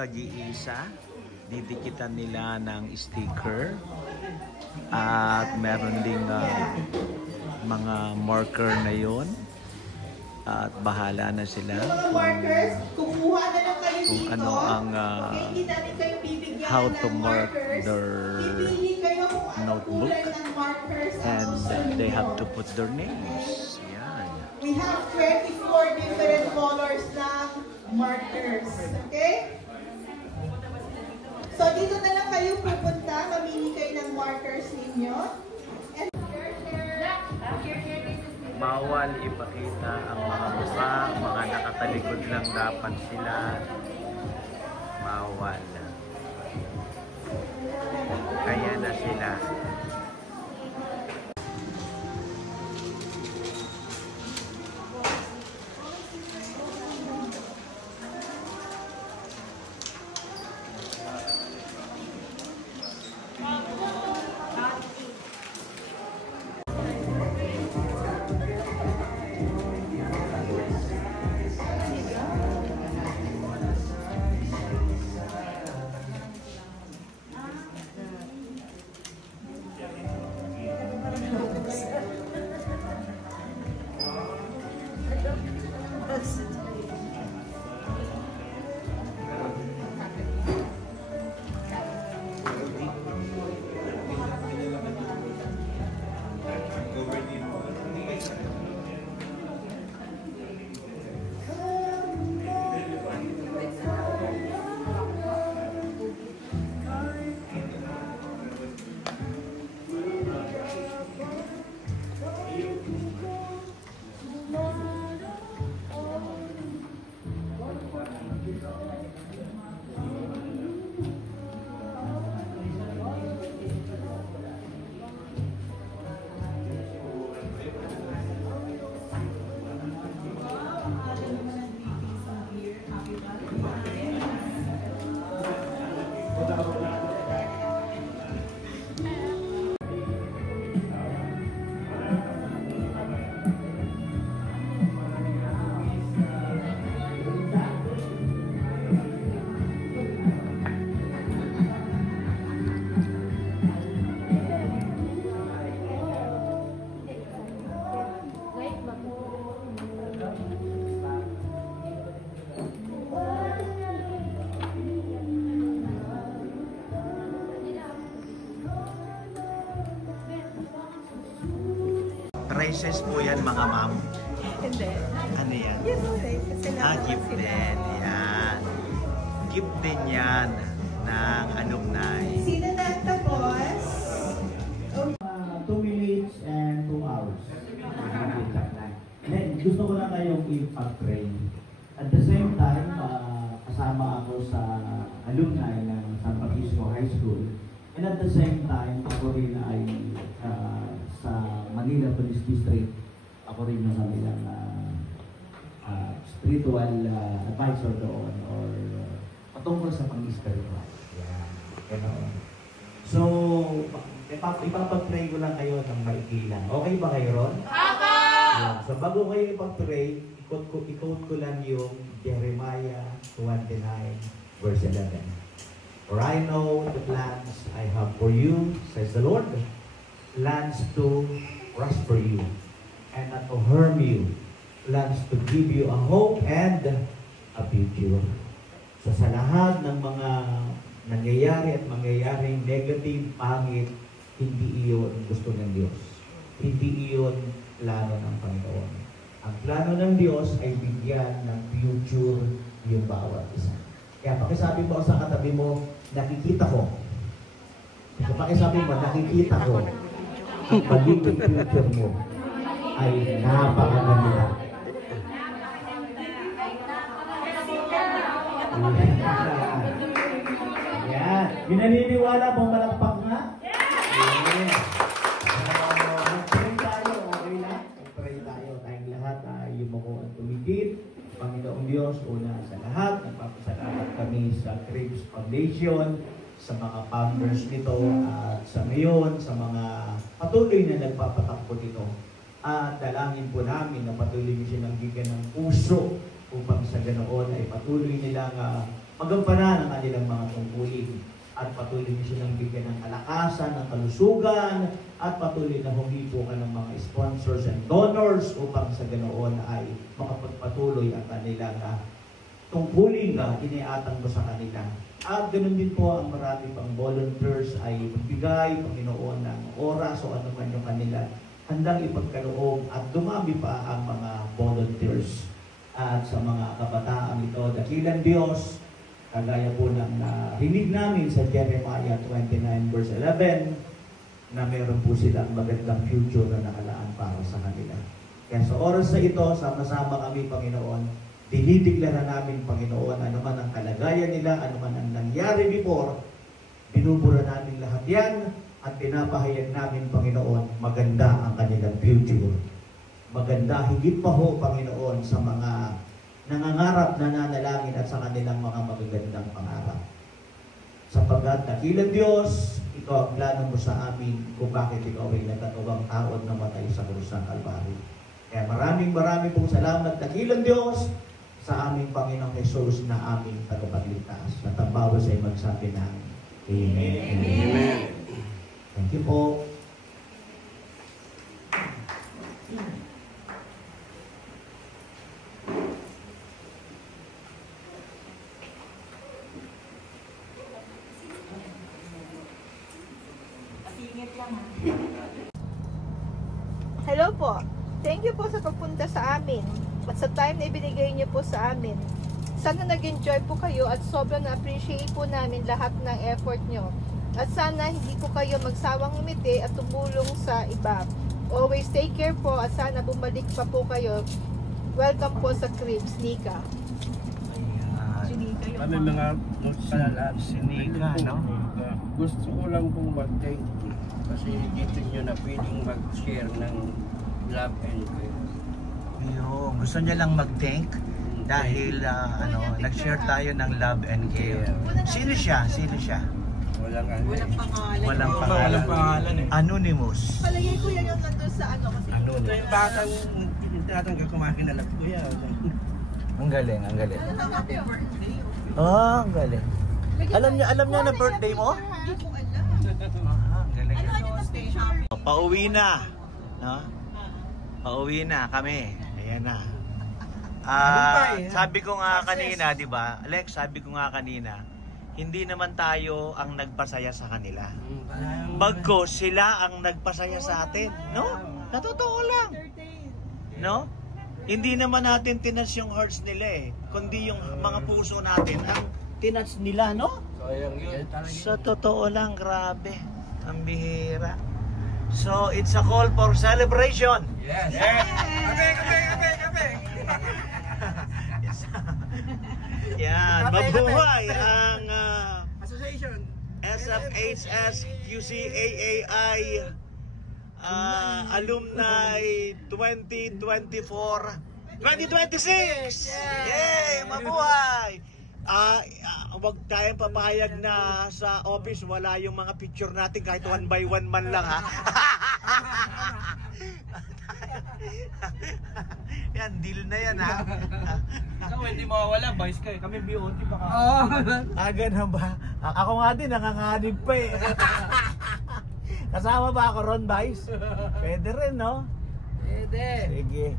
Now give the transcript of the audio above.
tag-iisa. Didikitan nila ng sticker. At meron ding mga marker na yon. At bahala na sila kung ano ang how to mark their notebook, and they have to put their names. Yan. We have 24 different colors ng markers. Okay? So dito na lang kayo pupunta, mamili kayo ng markers ninyo. Bawal ipakita ang mga mukha, mga nakatalikod lang dapat sila. Bawal. Kaya na sila. Prices po yan, mga ma'am. Hindi. Ano yan? Gift. Gift din. Yan. Gift din yan ng alumni. Sino na ito, boss? 2 minutes and 2 hours. Then, gusto ko lang kayong ipag-pray. At the same time, kasama ako sa alumni ng San Francisco High School. And at the same time, ako rin ay sa Manila Police District. Ako rin yung kanilang spiritual advisor doon or patungkol sa pang-spiritual. Yeah. So, ipapag-pray ko lang kayo ng maikilan. Okay ba kayo ron? Ako! Yeah. So, bago kayo ipag-pray, i-quote ko lang yung Jeremiah 29 verse 11. For I know the plans I have for you, says the Lord, plans to prosper you and not to harm you, plans to give you a hope and a future. So sa lahat ng mga nangyayari at mangyayaring negative, pangit, hindi iyon gusto ng Diyos. Hindi iyon plano ng Panginoon. Ang plano ng Diyos ay bigyan ng future yung bawat isa. Kaya pakisabi mo sa katabi mo, nakikita ko. So pakisabi mo, nakikita ko. Ang magiging future mo ay napakaganda. Yan. Binaniniwala mong malakpak nga? Yes. Mag-pray tayo, okay lang? Mag-pray tayo. Tayong lahat ay yumuko at tumigil. Panginoong Diyos, una sa lahat, nagpapasalamat kami sa Cribs Foundation, sa mga founders nito, at sa ngayon, sa mga patuloy na nagpapatakbo nito. At dalangin po namin na patuloy niyo silang bigyan ng puso upang sa ganoon ay patuloy nilang magampanan ang kanilang mga tungkulin. At patuloy niyo silang bigyan ng kalakasan, ng kalusugan, at patuloy na humipo ka ng mga sponsors and donors upang sa ganoon ay makapagpatuloy ang kanilang tungkulin na iniatang mo sa kanila. At ganoon din po ang marami pang volunteers ay magbigay, Panginoon, ng oras o ano man yung kanila handang ipagkaloob at dumami pa ang mga volunteers. At sa mga kabataan ito, dakilang Diyos, kagaya po ng rinig namin sa Jeremiah 29 verse 11, na meron po silang magandang future na nakalaan para sa kanila. Kaya sa oras na ito, sama-sama kami, Panginoon, dinideklara namin, Panginoon, ano man ang kalagayan nila, ano man ang nangyari before, binubura namin lahat yan, at pinapahayag namin, Panginoon, maganda ang kanilang future. Maganda, higit pa ho, Panginoon, sa mga nangangarap na nanalangin at sa kanilang mga magagandang pangarap. Sapagkat dakilang Diyos, ikaw ang plano mo sa amin kung bakit ikaw ay nagkatawang taon na matay sa krus ng Kalbaryo. Kaya maraming pong salamat, dakilang Diyos, sa aming Panginoong Jesus na aming tagapagligtas. At ang bawat ay magsabi ng Amen. Amen. Thank you po. Hello po. Thank you po sa pagpunta sa amin at sa time na ibinigay niyo po sa amin. Sana nag-enjoy po kayo at sobrang na-appreciate po namin lahat ng effort niyo. At sana hindi po kayo magsawang umiti at tumulong sa iba. Always take care po at sana bumalik pa po kayo. Welcome po sa Cribs, Nika. Kami mga magpalala. Sinika, no? Gusto ko lang pong mag-thank you kasi dito nyo na pwedeng mag-share ng love and care. Yo, gusto niya lang mag-thank dahil nag-share tayo ng love and care. Sino siya? Sino siya? Walang ano. Walang pangalan. Anonymous. Palagay ko yan yung nandun sa ano kasi. Ito yung batang tinatanggap kumakinalag ko yan. Ang galing, ang galing. Happy birthday. Oh, ang galing. Alam niya na birthday mo? Hindi ko alam. Ang galing. Ano Pauwi na. No? Pauwi na kami. Ayan na. Sabi ko nga kanina, di ba? Alex, sabi ko nga kanina, hindi naman tayo ang nagpasaya sa kanila. Bagkus sila ang nagpasaya sa atin, no? Natotoo lang. No? Hindi naman natin tinouch yung hearts nila eh, kundi yung mga puso natin ang tinouch nila, no? Sayang yun. Sa totoo lang, grabe. Ang bihira. So, it's a call for celebration. Yes! Kape! Yan, mabuhay ang Association! SFHS QCAAI Alumni 2024-2026! Yay! Mabuhay! Huwag tayong papayag na sa office wala yung mga picture natin kahit 1 by 1 man lang, ha? Yan, deal na yan, ha? Ikaw hindi mawawala, vice ka eh. Kami BOT baka. Ganun ba? Ako nga din, nanganganib pa eh. Kasama ba ako ron, Vice? Pwede rin, no? Pwede. Sige.